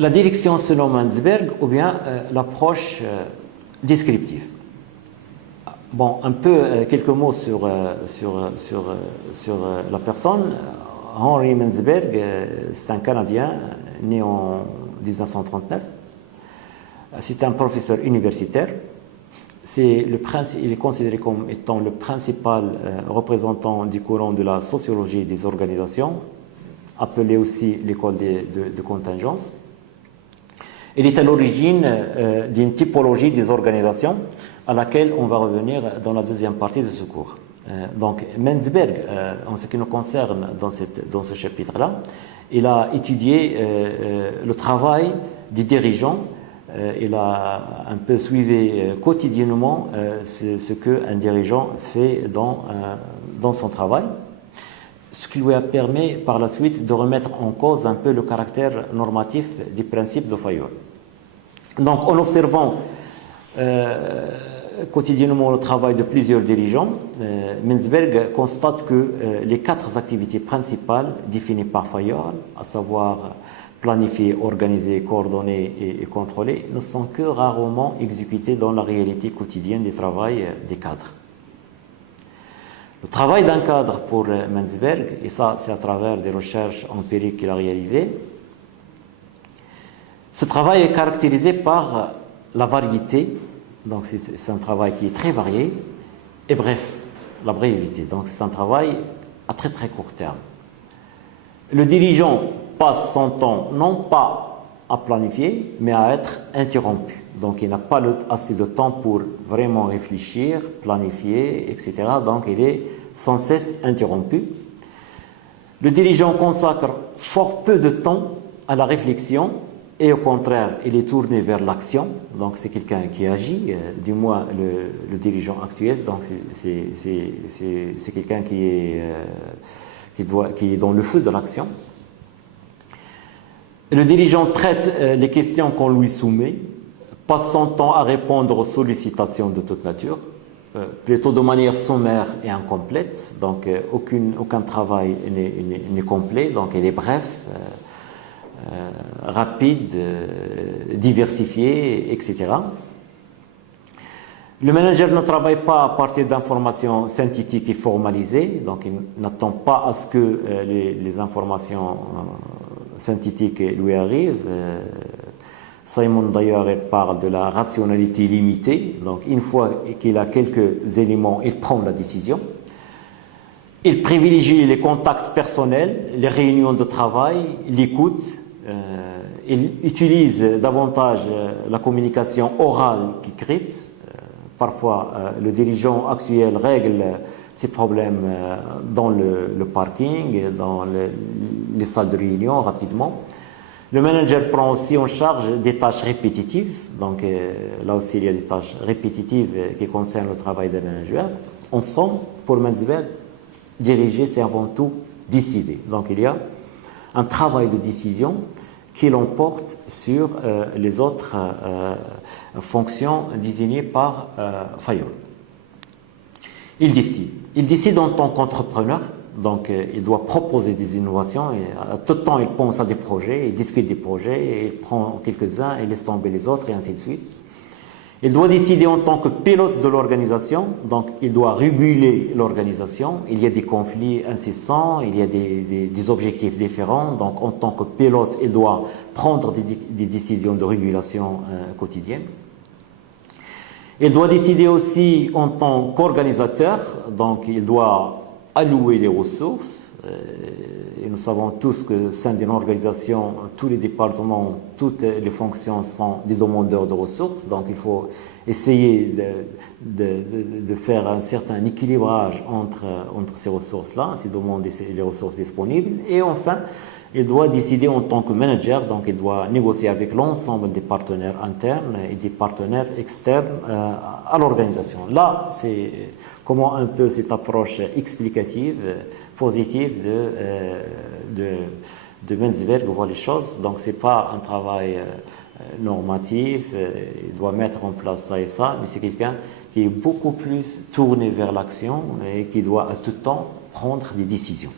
la direction selon Mansberg ou bien l'approche descriptive. Bon, un peu quelques mots sur la personne. Henry Mansberg, c'est un Canadien né en 1939. C'est un professeur universitaire. Il est considéré comme étant le principal représentant du courant de la sociologie des organisations, appelé aussi l'école de contingence. Il est à l'origine d'une typologie des organisations à laquelle on va revenir dans la deuxième partie de ce cours. Donc Mansberg, en ce qui nous concerne dans ce chapitre-là, il a étudié le travail des dirigeants. Il a un peu suivi quotidiennement ce qu'un dirigeant fait dans son travail, ce qui lui a permis par la suite de remettre en cause un peu le caractère normatif du principe de Fayol. Donc en observant quotidiennement le travail de plusieurs dirigeants, Mansberg constate que les 4 activités principales définies par Fayol, à savoir planifier, organiser, coordonner et contrôler, ne sont que rarement exécutées dans la réalité quotidienne du travail des cadres. Le travail d'un cadre pour Mansberg, et ça c'est à travers des recherches empiriques qu'il a réalisées, ce travail est caractérisé par la variété, donc c'est un travail qui est très varié, et bref, la brèvité, donc c'est un travail à très très court terme. Le dirigeant passe son temps non pas à planifier, mais à être interrompu. Donc il n'a pas assez de temps pour vraiment réfléchir, planifier, etc. Donc il est sans cesse interrompu. Le dirigeant consacre fort peu de temps à la réflexion et au contraire, il est tourné vers l'action. Donc c'est quelqu'un qui agit, du moins le dirigeant actuel. Donc c'est quelqu'un qui est dans le feu de l'action. Le dirigeant traite les questions qu'on lui soumet, passe son temps à répondre aux sollicitations de toute nature, plutôt de manière sommaire et incomplète, donc aucun travail n'est complet, donc il est bref, rapide, diversifié, etc. Le manager ne travaille pas à partir d'informations synthétiques et formalisées, donc il n'attend pas à ce que les informations synthétiques lui arrivent. Simon d'ailleurs parle de la rationalité limitée, donc une fois qu'il a quelques éléments, il prend la décision. Il privilégie les contacts personnels, les réunions de travail, l'écoute. Il utilise davantage la communication orale qu'écrite. Parfois, le dirigeant actuel règle ses problèmes dans le parking, dans les salles de réunion rapidement. Le manager prend aussi en charge des tâches répétitives. Donc là aussi, il y a des tâches répétitives qui concernent le travail des managers. En somme, pour Mansberg, diriger, c'est avant tout décider. Donc il y a un travail de décision qui l'emporte sur les autres fonctions désignées par Fayol. Il décide. Il décide en tant qu'entrepreneur, donc il doit proposer des innovations, et à tout temps il pense à des projets, il discute des projets, et il prend quelques-uns et laisse tomber les autres, et ainsi de suite. Il doit décider en tant que pilote de l'organisation, donc il doit réguler l'organisation. Il y a des conflits incessants, il y a des objectifs différents, donc en tant que pilote, il doit prendre des décisions de régulation quotidienne. Il doit décider aussi en tant qu'organisateur, donc il doit allouer les ressources. Et nous savons tous que au sein d'une organisation, tous les départements, toutes les fonctions sont des demandeurs de ressources. Donc il faut essayer de faire un certain équilibrage entre ces ressources-là, ces demandes et les ressources disponibles. Et enfin, il doit décider en tant que manager, donc il doit négocier avec l'ensemble des partenaires internes et des partenaires externes à l'organisation. Là, c'est comment un peu cette approche explicative, positive de Mansberg voit les choses. Donc c'est pas un travail normatif, il doit mettre en place ça et ça, mais c'est quelqu'un qui est beaucoup plus tourné vers l'action et qui doit à tout temps prendre des décisions.